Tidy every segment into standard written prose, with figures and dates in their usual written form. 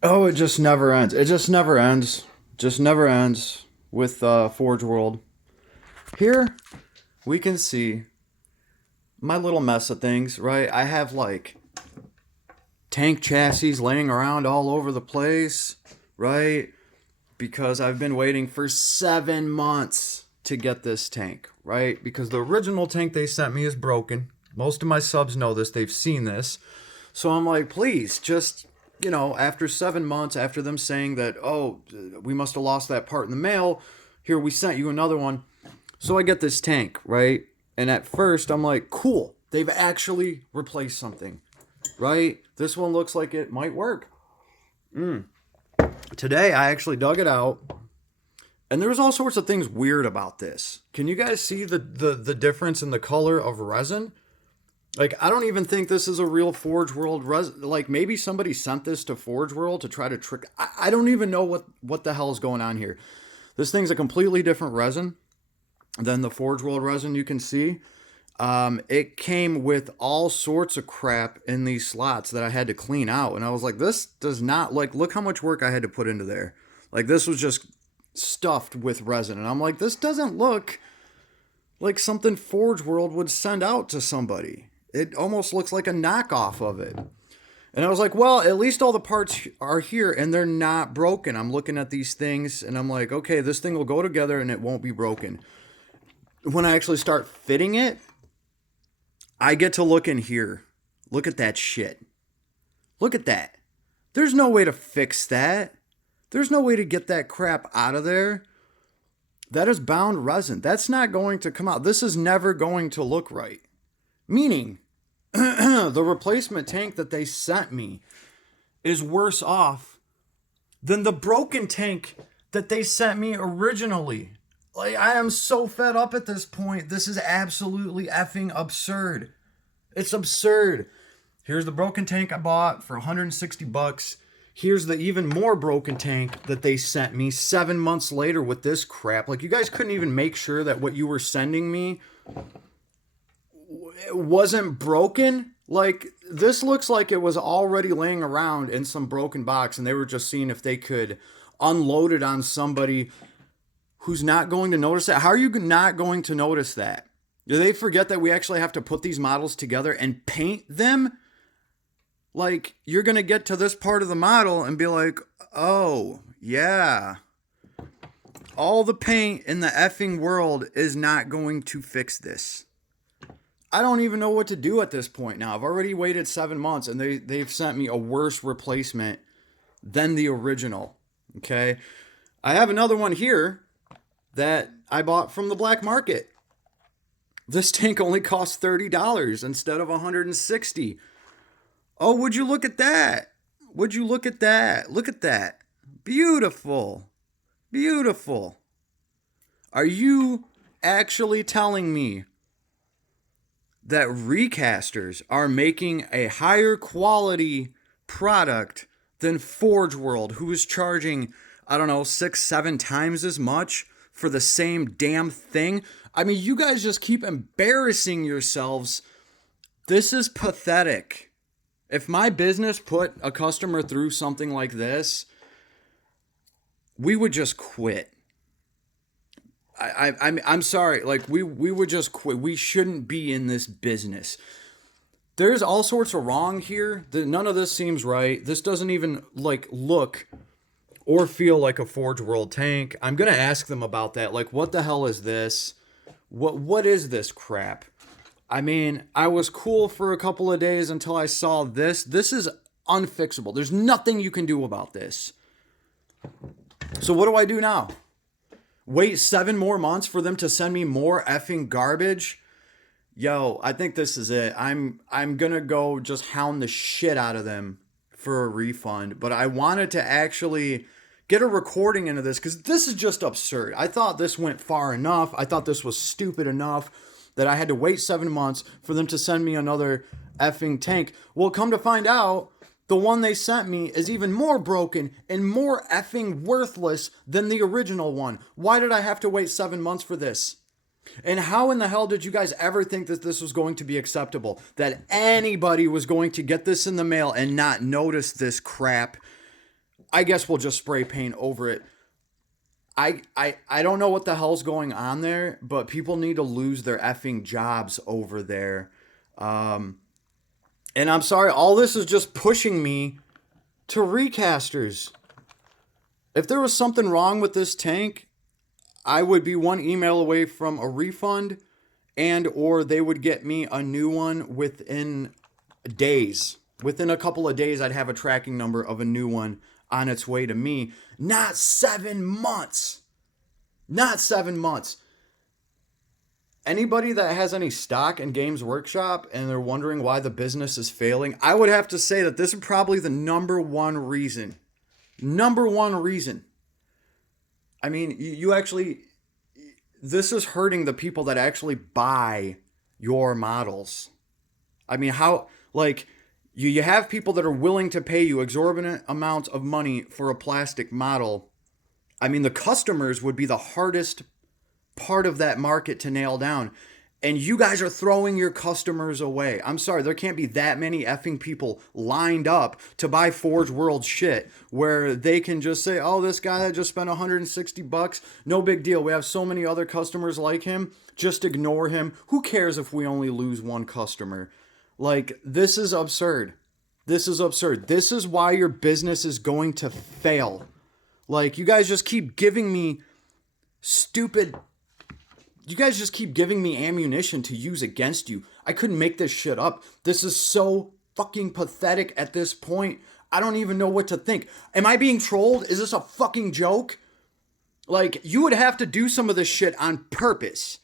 Oh, it just never ends. It just never ends. Just never ends with Forge World. Here we can see my little mess of things, right? I have like tank chassis laying around all over the place, right? Because I've been waiting for 7 months to get this tank, right? Because the original tank they sent me is broken. Most of my subs know this, they've seen this. So I'm like, please, just, after 7 months, after them saying that, oh, we must have lost that part in the mail, here, we sent you another one. So I get this tank, right? And at first, I'm like, cool, they've actually replaced something, right? This one looks like it might work. Today, I actually dug it out, and there was all sorts of things weird about this. Can you guys see the difference in the color of resin? Like, I don't even think this is a real Forge World resin. Like, maybe somebody sent this to Forge World to try to trick. I don't even know what the hell is going on here. This thing's a completely different resin than the Forge World resin you can see. It came with all sorts of crap in these slots that I had to clean out. And I was like, this does not, like, look how much work I had to put into there. Like, this was just stuffed with resin. And I'm like, this doesn't look like something Forge World would send out to somebody. It almost looks like a knockoff of it. And I was like, well, at least all the parts are here and they're not broken. I'm looking at these things and I'm like, okay, this thing will go together and it won't be broken. When I actually start fitting it, I get to look in here. Look at that shit. Look at that. There's no way to fix that. There's no way to get that crap out of there. That is bound resin. That's not going to come out. This is never going to look right. Meaning, the replacement tank that they sent me is worse off than the broken tank that they sent me originally. Like, I am so fed up at this point. This is absolutely effing absurd. It's absurd. Here's the broken tank I bought for 160 bucks. Here's the even more broken tank that they sent me 7 months later with this crap. Like, you guys couldn't even make sure that what you were sending me wasn't broken. Like, this looks like it was already laying around in some broken box and they were just seeing if they could unload it on somebody who's not going to notice that. How are you not going to notice that? Do they forget that we actually have to put these models together and paint them? Like, you're going to get to this part of the model and be like, oh, yeah, all the paint in the effing world is not going to fix this. I don't even know what to do at this point now. I've already waited 7 months and they've sent me a worse replacement than the original. Okay. I have another one here that I bought from the black market. This tank only costs $30 instead of $160. Oh, would you look at that? Would you look at that? Look at that. Beautiful. Beautiful. Are you actually telling me that recasters are making a higher quality product than Forge World, who is charging, I don't know, 6, 7 times as much for the same damn thing? I mean, you guys just keep embarrassing yourselves. This is pathetic. If my business put a customer through something like this, we would just quit. I'm sorry. Like, we would just quit. We shouldn't be in this business. There's all sorts of wrong here. None of this seems right. This doesn't even like look or feel like a Forge World tank. I'm gonna ask them about that. Like, what the hell is this? What is this crap? I mean, I was cool for a couple of days until I saw this. This is unfixable. There's nothing you can do about this. So what do I do now? Wait 7 more months for them to send me more effing garbage? Yo, I think this is it. I'm gonna go just hound the shit out of them for a refund. But I wanted to actually get a recording into this because this is just absurd. I thought this went far enough. I thought this was stupid enough that I had to wait 7 months for them to send me another effing tank. Well, come to find out, the one they sent me is even more broken and more effing worthless than the original one. Why did I have to wait 7 months for this? And how in the hell did you guys ever think that this was going to be acceptable? That anybody was going to get this in the mail and not notice this crap? I guess we'll just spray paint over it. I don't know what the hell's going on there, but people need to lose their effing jobs over there. Um, and I'm sorry, all this is just pushing me to recasters. If there was something wrong with this tank, I would be one email away from a refund, and or they would get me a new one within days. Within a couple of days, I'd have a tracking number of a new one on its way to me. Not 7 months. Not 7 months. Anybody that has any stock in Games Workshop and they're wondering why the business is failing, I would have to say that this is probably the number one reason. Number one reason. I mean, you actually, this is hurting the people that actually buy your models. I mean, how, like, you have people that are willing to pay you exorbitant amounts of money for a plastic model. I mean, the customers would be the hardest part of that market to nail down. And you guys are throwing your customers away. I'm sorry, there can't be that many effing people lined up to buy Forge World shit where they can just say, oh, this guy that just spent $160, no big deal. We have so many other customers like him. Just ignore him. Who cares if we only lose one customer? Like, this is absurd. This is absurd. This is why your business is going to fail. Like, you guys just keep giving me ammunition to use against you. I couldn't make this shit up. This is so fucking pathetic at this point. I don't even know what to think. Am I being trolled? Is this a fucking joke? Like, you would have to do some of this shit on purpose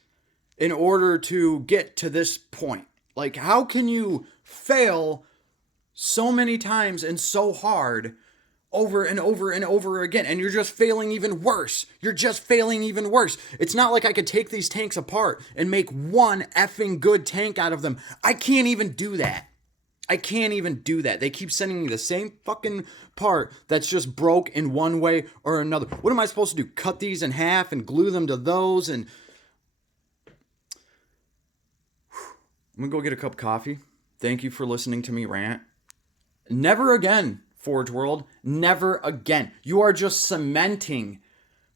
in order to get to this point. Like, how can you fail so many times and so hard over and over and over again, and you're just failing even worse? You're just failing even worse. It's not like I could take these tanks apart and make one effing good tank out of them. I can't even do that. I can't even do that. They keep sending me the same fucking part that's just broke in one way or another. What am I supposed to do? Cut these in half and glue them to those? And I'm gonna go get a cup of coffee. Thank you for listening to me rant. Never again, Forge World. Never again. You are just cementing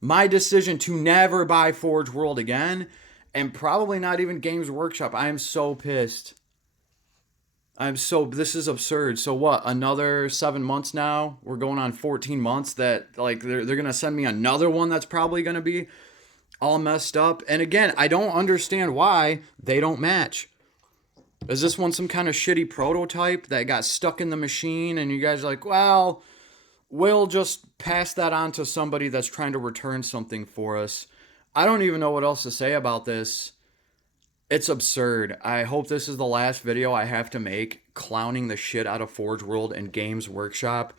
my decision to never buy Forge World again, and probably not even Games Workshop. I am so pissed. This is absurd. So what, another 7 months now? We're going on 14 months that, like, they're going to send me another one that's probably going to be all messed up. And again, I don't understand why they don't match. Is this one some kind of shitty prototype that got stuck in the machine and you guys are like, well, we'll just pass that on to somebody that's trying to return something for us? I don't even know what else to say about this. It's absurd. I hope this is the last video I have to make clowning the shit out of Forge World and Games Workshop.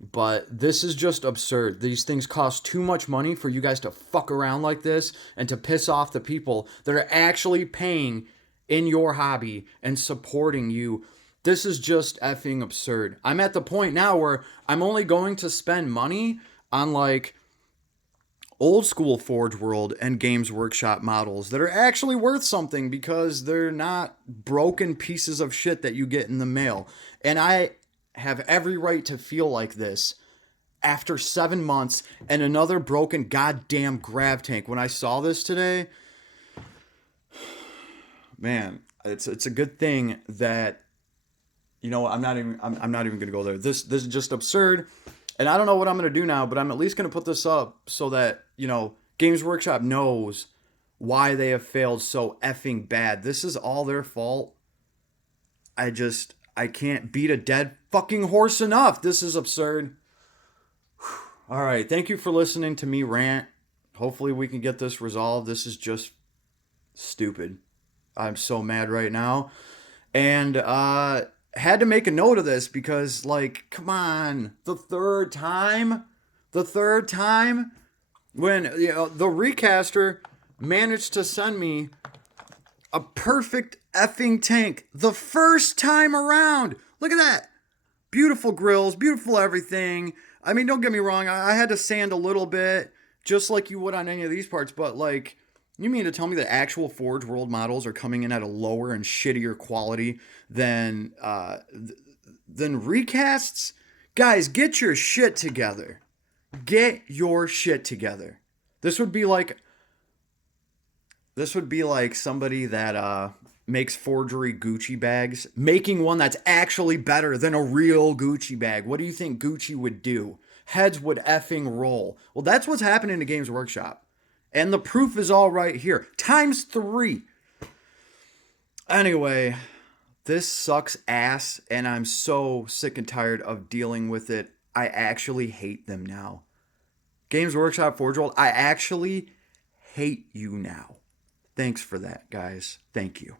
But this is just absurd. These things cost too much money for you guys to fuck around like this and to piss off the people that are actually paying in your hobby and supporting you. This is just effing absurd. I'm at the point now where I'm only going to spend money on, like, old school Forge World and Games Workshop models that are actually worth something because they're not broken pieces of shit that you get in the mail. And I have every right to feel like this after 7 months and another broken goddamn grav tank. When I saw this today, man, it's a good thing that, you know, I'm not even going to go there. This is just absurd. And I don't know what I'm going to do now, but I'm at least going to put this up so that, you know, Games Workshop knows why they have failed so effing bad. This is all their fault. I can't beat a dead fucking horse enough. This is absurd. All right. Thank you for listening to me rant. Hopefully we can get this resolved. This is just stupid. I'm so mad right now. And, had to make a note of this because, like, come on, the third time when, you know, the recaster managed to send me a perfect effing tank the first time around. Look at that. Beautiful grills, beautiful everything. I mean, don't get me wrong. I had to sand a little bit just like you would on any of these parts, but, like, you mean to tell me that actual Forge World models are coming in at a lower and shittier quality than recasts? Guys, get your shit together. Get your shit together. This would be like somebody that makes forgery Gucci bags, making one that's actually better than a real Gucci bag. What do you think Gucci would do? Heads would effing roll. Well, that's what's happening to Games Workshop. And the proof is all right here. Times 3. Anyway, this sucks ass, and I'm so sick and tired of dealing with it. I actually hate them now. Games Workshop Forge World, I actually hate you now. Thanks for that, guys. Thank you.